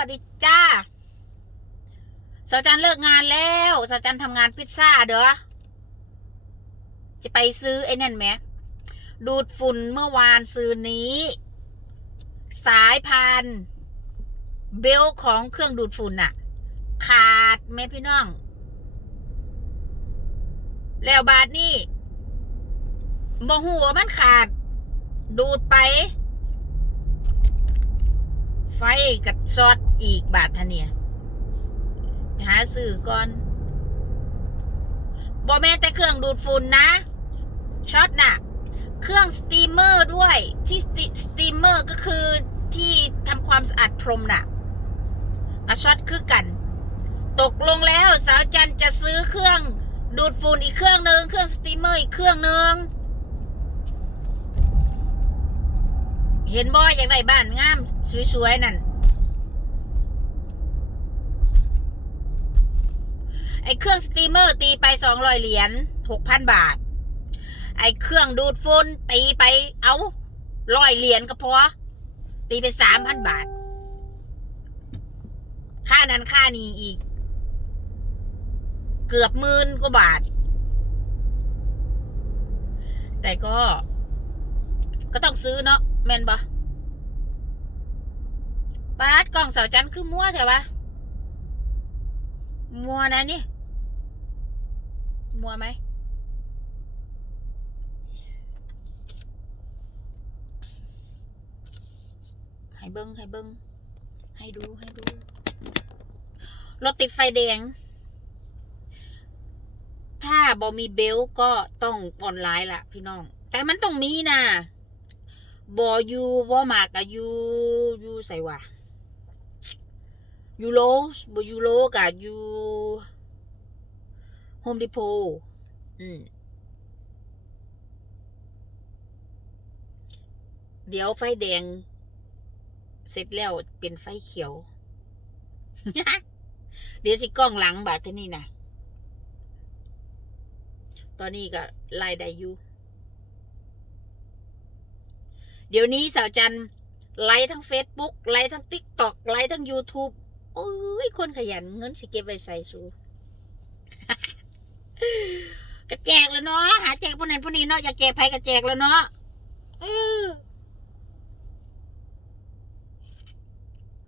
วัสดีจ้าสาวจันเลิกงานแล้วสาวจันทำงานพิซซ่าเด้อจะไปซื้อไอ้นั่นไหมดูดฝุ่นเมื่อวานซื้อนี้ สายพานเบลของเครื่องดูดฝุ่นอะขาดแม่พี่น้อง แล้วบาทนี่บ่หัวมันขาด ดูดไป ไฟกับซอดอีกบาทเทเนี่ยไปหาสื่อก่อนบอแม่แต่เครื่องดูดฝุ่นนะช็อตน่ะ เครื่องสตีมเมอร์ด้วยที่สตีมเมอร์ก็คือที่ทำความสะอาดพรมน่ะก็ช็อตคือกัน ตกลงแล้วสาวจันจะซื้อเครื่องดูดฝุ่นอีกเครื่องหนึ่งเครื่องสตีมเมอร์อีกเครื่องหนึ่ง เห็นบ่อย่างไรบ้านงาม สวยๆนั่น ไอ้เครื่องสตีมเมอร์ตีไปสองร้อยเหรียญหกพันบาท ไอ้เครื่องดูดฝุ่นตีไปเอาร้อยเหรียญก็พอ ตีไปสามพันบาท ค่านั้นค่านี้อีก เกือบหมื่นกว่าบาท แต่ก็ก็ต้องซื้อเนาะ แมนปะปาดกล่องเสาจันทร์คือมั่วเถอะวะมัวนะนี่มัวไหมให้เบิ้งให้เบิ้งให้ดูให้ดูรถติดไฟแดง ถ้าบอมีเบลก็ต้องออนไลน์ละพี่น้อง แต่มันต้องมีนะ บอยูวอมากกับยูยูใส่ว่ายูโรบอยูโรกับยูโฮมดิโพอืมเดี๋ยวไฟแดง เสร็จแล้วเป็นไฟเขียว เดี๋ยวสิกล้องหลังบาดเท่นี้นะตอนนี้ก็ไล่ได้อยู่ เดี๋ยวนี้สาวจันไลฟ์ทั้ง Facebook ไลฟ์ทั้ง TikTok ไลฟ์ทั้ง YouTube โอ้ย คนขยันเงินสิเก็บไว้ใส่สูกระแจกแล้วเนาะหาแจกพวกนั้นพวกนี้เนาะอยากแจกไผกระแจกแล้วเนาะเออ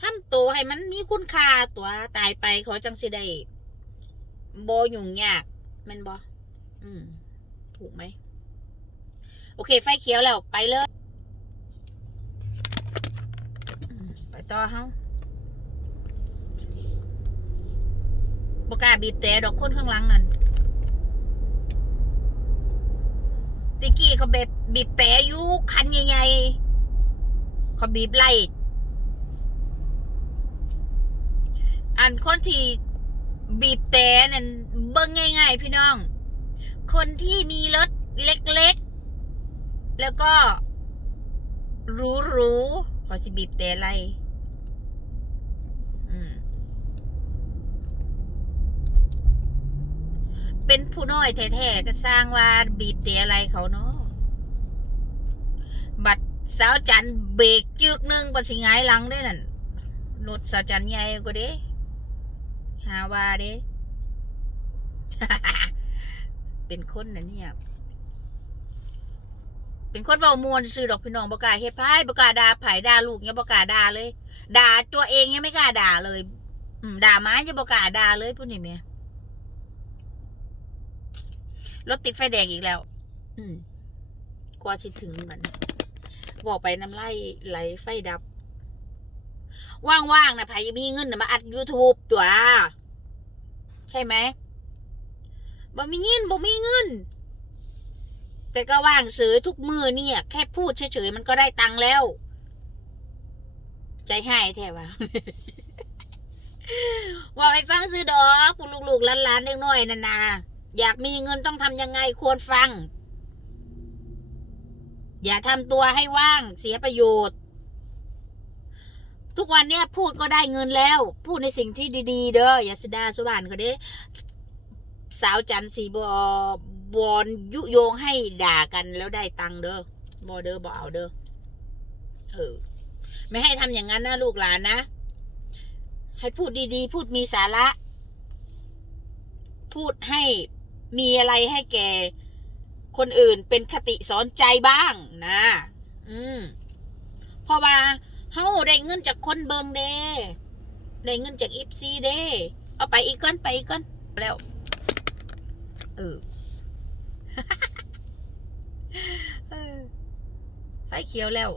ทำตัวให้มันมีคุณค่าตัวตายไปเขาจังสิได้บยุ่งยากแมันบออืม ถูกไหม โอเค ไฟเขียวแล้ว ไปเลยอืมไป ต่อเฮาบกล้าบีบแต่ดอกคนข้างหลังนั่นติกี้เขาแบบบีบแต่อยู่คันใหญ่ๆเขาบีบไล่อันคนที่บีบแต่นั่นเบิ่งง่าย ๆ พี่น้อง คนที่มีรถเล็กๆ แล้วก็ รู้ๆเขาสิบีบแต่ไล่อืม เป็น ผู้น้อยแท้ๆก็สร้างว่าบีบแต่อะไรเขาเนาะบัดสาวจันเบรกจึกนึงปัสิงายหลังได้นั่นรถสาวจันใหญ่ก็เด้หาว่าเด้ เป็นคนนะเนี่ย เป็นคนเว้ามวนซื้อดอกพี่น้องบกล้าเฮ็ดพายบกล้าด่าไผด่าลูกยังบกล้าดาเลย ด่าตัวเองยังไม่กล้าด่าเลยด่าม้ายังบกล้าดาเลยพูดนี่เมีย รถติดไฟแดงอีกแล้ว อืม กว่าสิถึงมันบอกไปน้ำไล่ไหลไฟดับ ว่างๆนะไผยังมีเงินนะมาอัด YouTube ตัว ใช่ไหมบ่มีเงินบ่มีเงิน แต่ก็ว่างซื้อทุกมือเนี่ย แค่พูดเฉยๆมันก็ได้ตังค์แล้ว ใจให้แท้วะว่าให้ฟังซื้อดอกพวกลูกๆหล้านๆเล็กน้อยนั่นนา อยากมีเงินต้องทำยังไงควรฟัง อย่าทำตัวให้ว่างเสียประโยชน์ ทุกวันเนี้ยพูดก็ได้เงินแล้ว พูดในสิ่งที่ดี ๆ เด้ออย่าสดาสุวรรณก็เด้สาวจันทร์สีบอบอนยุโยงให้ด่ากันแล้วได้ตังค์เด้อบอเด้อบอเอาเด้อเออไม่ให้ทำอย่างนั้นนะลูกหลานนะ ให้พูดดีๆ พูดมีสาระ พูดให้ มีอะไรให้แก่ คนอื่นเป็นคติสอนใจบ้างนะ อืมเพราะว่าเฮาได้เงินจากคนเบิงเดได้เงินจากอีฟซีเดเอาไปอีกก้อนไปอีกก้อนแล้วเออไฟเขียวแล้ว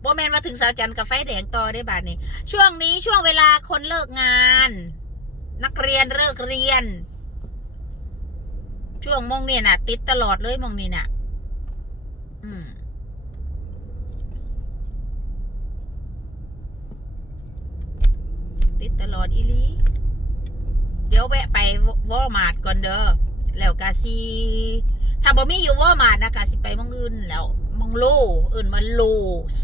โบแมนมาถึงสาวจันทร์กับไฟแดงต่อได้บาทนี้ ช่วงนี้ช่วงเวลาคนเลิกงาน นักเรียนเลิกเรียน ช่วงโมงเนี่ยน่ะติดตลอดเลยโมงนี้น่ะอืมติดตลอดอีลีเดี๋ยวแวะไปวอลมาร์ทก่อนเด้อแล้วกาซีถ้าบ่มีอยู่วอลมาร์ทนะกาสิไปมองอื่นแล้วมองโลอื่นมันโลส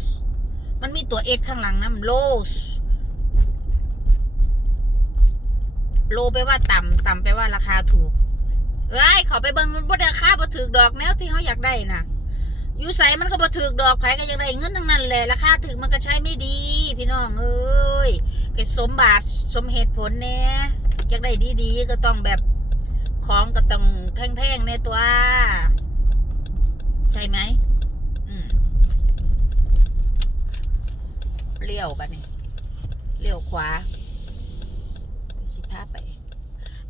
มันมีตัวเอข้างหลังนะมันโลสโลแปลว่าต่ำต่ำแปลว่าราคาถูก เอ้ยขอไปเบิ่งมันบ่ได้ราคาบ่ถูกดอกแนวที่เขาอยากได้น่ะอยู่ใสมันก็บ่ถูกดอกไผก็อยากได้เงินทั้งนั้นแหละราคาถูกมันก็ใช้ไม่ดี พี่น้องเอ้ยก็สมบาทสมเหตุผลแน่อยากได้ดีๆก็ต้องแบบของก็ต้องแพงๆในตัว ใช่ไหมเลี้ยวบัดนี้เลี้ยวขวาสิพาไป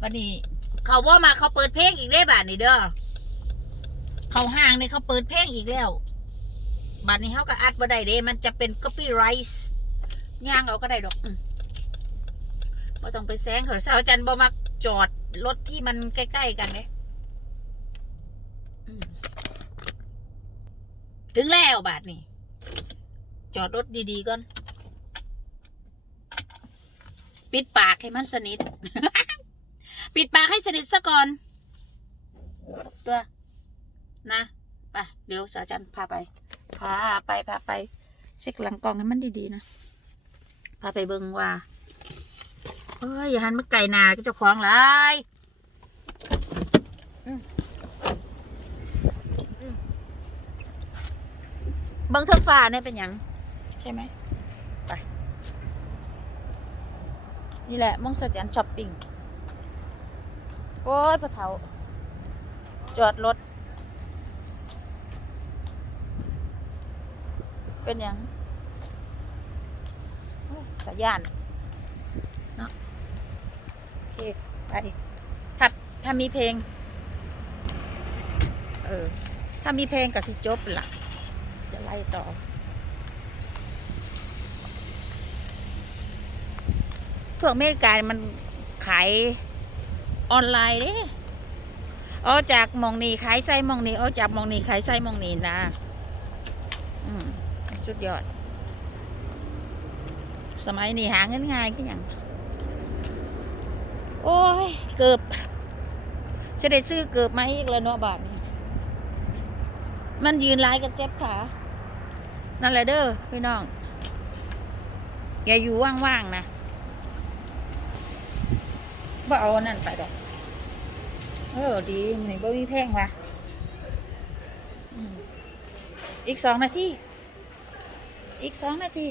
บัดนี้ เขาว่ามาเขาเปิดเพลงอีกได้บาทนี่เด้อเขาห้างนี่เขาเปิดเพลงอีกแล้วบาทนี้เขาก็อัดบ่ได้เด้ มันจะเป็น copyright ย่างเอาก็ได้ดอกอืมบ่ต้องไปแซงเขาสาวจันบ่มักจอดรถที่มันใกล้ ๆ กันเด้อืมถึงแล้วบาทนี่จอดรถดี ๆ ก่อน ปิดปากให้มันสนิท ปิดปากให้สนิทซะก่อน ตัว นะไปเดี๋ยวสาวจันพาไป พาไปพาไปเช็คหลังกล้องให้มันดีๆนะ พาไปเบิงว่าเฮ้ย อย่าหันมาไก่นาก็เจ้าของหลยเบิงเทิงฟ้าเนี่ยเป็นยังใช่ไหมไป นี่แหละมงสาจันช้อปปิ้ง โอ้ยพระเถาจอดรถ เป็นยังสายานเนาะโอเค ไปถ้าถ้ามีเพลง เออ ถ้ามีเพลงกับสิจบละจะไล่ต่อพวกอเมกามันขาย ออนไลน์เด้เอาจากมองนีขายไส้มองนี้เอาจากมองนีขายไส้มองนีนะอืมสุดยอด สมัยนี้หาเงินง่ายขึ้นอย่างโอ้ย เกือบจะได้ซื้อเกือบมาอีกแล้วเนาะบาทนี้มันยืนไลายกับเจ็บขา นั่นแหละเด้อพี่น้อง อย่าอยู่ว่างๆนะ บ่เอาอันนั่นไปดอก เออ ดีนี่บ่มีแพงว่ะอีกสองนาที อีกสองนาที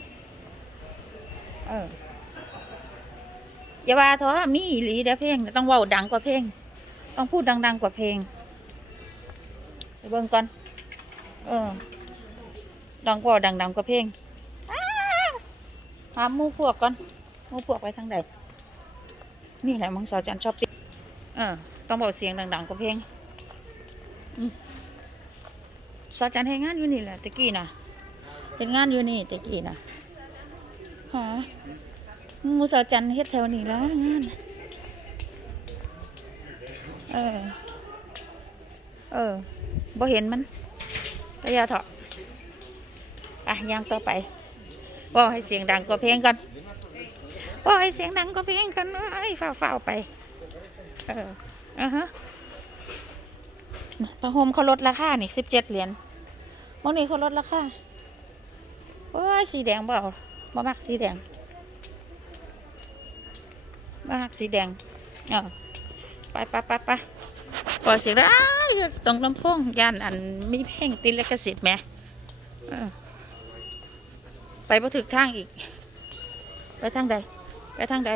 เออ อย่าว่าเถอมีหลีเด้อเพลงต้องเว้าดังกว่าเพลง ต้องพูดดัง ๆ กว่าเพลงไปเบิ่งก่อน เออ ดังกว่าดังๆกว่าเพลงหาหมู่พวกก่อนหมู่พวกไปทางใด นี่แหละมังสาวจันทร์ชอบปิดเออต้องบอกเสียงดังๆกว่าเพลงอืมสาวจันทร์ให้งานอยู่นี่แหละตะกี้นะเป็นงานอยู่นี่ตะกี้นะหาหมูสาวจันทร์เฮ็ดแถวนี้แล้วงานเออ เออบ่เห็นมันระยะเถาะอะย่างต่อไปบอกให้เสียงดังกว่าเพลงก่อน ปล่อยเสียงดังก็เพลงกันเอ้ยฝ้าๆไป เอออะฮะพระโฮมเขาลดราคานี่สิบเจ็ดเหรียญมอนี่เขาลดราคาโอ้ยสีแดงเปล่าบ่มักสีแดงบ่มักสีแดงเออไปไปไปไปปล่อยเสียงอ้ายตรงลำโพงยันอันมีเพลงติลิขสิทธิ์ไหมไปพอถึกทางอีก ไปทางใด ไปทางใด